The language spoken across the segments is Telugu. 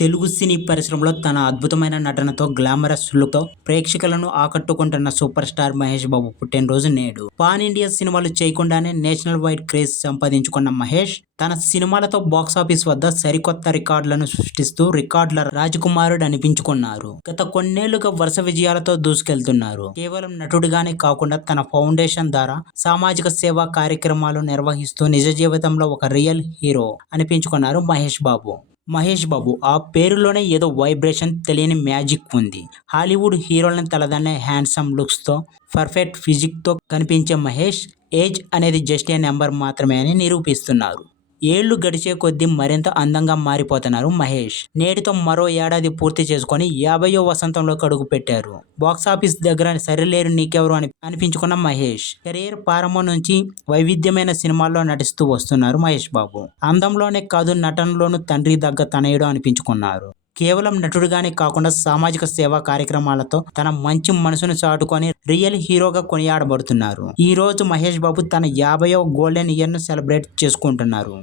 తెలుగు సినీ పరిశ్రమలో తన అద్భుతమైన నటనతో గ్లామరస్ లుక్తో ప్రేక్షకులను ఆకట్టుకుంటున్న సూపర్ స్టార్ మహేష్ బాబు పుట్టినరోజు నేడు. పాన్ ఇండియా సినిమాలు చేయకుండానే నేషనల్ వైడ్ క్రేజ్ సంపాదించుకున్న మహేష్ తన సినిమాలతో బాక్సాఫీస్ వద్ద సరికొత్త రికార్డులను సృష్టిస్తూ రికార్డుల రాజకుమారుడు అనిపించుకున్నారు. గత కొన్నేళ్ళుగా వరుస విజయాలతో దూసుకెళ్తున్నారు. కేవలం నటుడిగానే కాకుండా తన ఫౌండేషన్ ద్వారా సామాజిక సేవా కార్యక్రమాలు నిర్వహిస్తూ నిజ జీవితంలో ఒక రియల్ హీరో అనిపించుకున్నారు మహేష్ బాబు. మహేష్ బాబు ఆ పేరులోనే ఏదో వైబ్రేషన్ తెలియని మ్యాజిక్ ఉంది. హాలీవుడ్ హీరోలను తలదన్నే హ్యాండ్సమ్ లుక్స్తో పర్ఫెక్ట్ ఫిజిక్తో కనిపించే మహేష్ ఏజ్ అనేది జస్ట్ ఏ నెంబర్ మాత్రమే అని నిరూపిస్తున్నారు. ఏళ్ళు గడిచే కొద్దీ మరింత అందంగా మారిపోతున్నారు మహేష్. నేటితో మరో ఏడాది పూర్తి చేసుకొని యాభయో వసంతంలో కడుగు పెట్టారు. బాక్సాఫీస్ దగ్గర సరిలేరు నీకెవరు అని అనిపించుకున్న మహేష్ కెరీర్ ప్రారంభం నుంచి వైవిధ్యమైన సినిమాల్లో నటిస్తూ వస్తున్నారు మహేష్ బాబు. అందంలోనే కాదు నటనలోనూ తండ్రి దగ్గ తనయుడు అనిపించుకున్నారు. కేవలం నటుడిగానే కాకుండా సామాజిక సేవా కార్యక్రమాలతో తన మంచి మనసును చాటుకొని రియల్ హీరోగా కొనియాడబడుతున్నారు. ఈ రోజు మహేష్ బాబు తన యాభైవ గోల్డెన్ ఇయర్ను సెలబ్రేట్ చేసుకుంటున్నారు.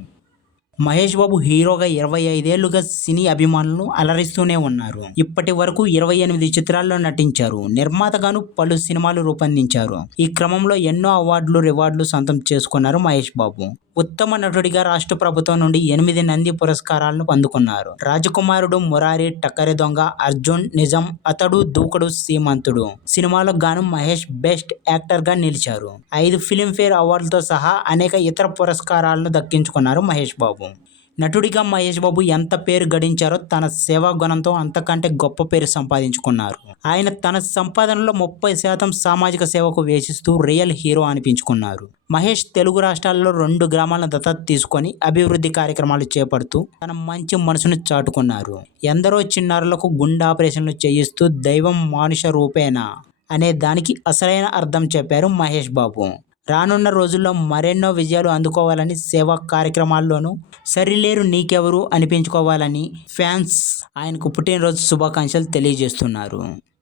మహేష్ బాబు హీరోగా ఇరవై ఐదేళ్ళుగా సినీ అభిమానులను అలరిస్తూనే ఉన్నారు. ఇప్పటి వరకు ఇరవై ఎనిమిది చిత్రాల్లో నటించారు. నిర్మాతగాను పలు సినిమాలు రూపొందించారు. ఈ క్రమంలో ఎన్నో అవార్డులు రివార్డులు సొంతం చేసుకున్నారు మహేష్ బాబు. ఉత్తమ నటుడిగా రాష్ట్ర ప్రభుత్వం నుండి ఎనిమిది నంది పురస్కారాలను అందుకున్నారు. రాజకుమారుడు మురారి టక్కరి దొంగ అర్జున్ నిజం అతడు దూకుడు సీమంతుడు. సినిమాలో గాను మహేష్ బెస్ట్ యాక్టర్గా నిలిచారు. ఐదు ఫిలింఫేర్ అవార్డులతో సహా అనేక ఇతర పురస్కారాలను దక్కించుకున్నారు మహేష్ బాబు. నటుడిగా మహేష్ బాబు ఎంత పేరు గడించారో తన సేవా గుణంతో అంతకంటే గొప్ప పేరు సంపాదించుకున్నారు. ఆయన తన సంపాదనలో ముప్పై శాతం సామాజిక సేవకు వేసిస్తూ రియల్ హీరో అనిపించుకున్నారు. మహేష్ తెలుగు రాష్ట్రాల్లో రెండు గ్రామాలను దత్తత తీసుకొని అభివృద్ధి కార్యక్రమాలు చేపడుతూ తన మంచి మనసును చాటుకున్నారు. ఎందరో చిన్నారులకు గుండె ఆపరేషన్లు చేయిస్తూ దైవం మానుష రూపేణ అనే దానికి అసలైన అర్థం చెప్పారు మహేష్ బాబు. రానున్న రోజుల్లో మరెన్నో విజయాలు అందుకోవాలని సేవా కార్యక్రమాల్లోనూ సరిలేరు నీకెవరు అనిపించుకోవాలని ఫ్యాన్స్ ఆయనకు పుట్టినరోజు శుభాకాంక్షలు తెలియజేస్తున్నారు.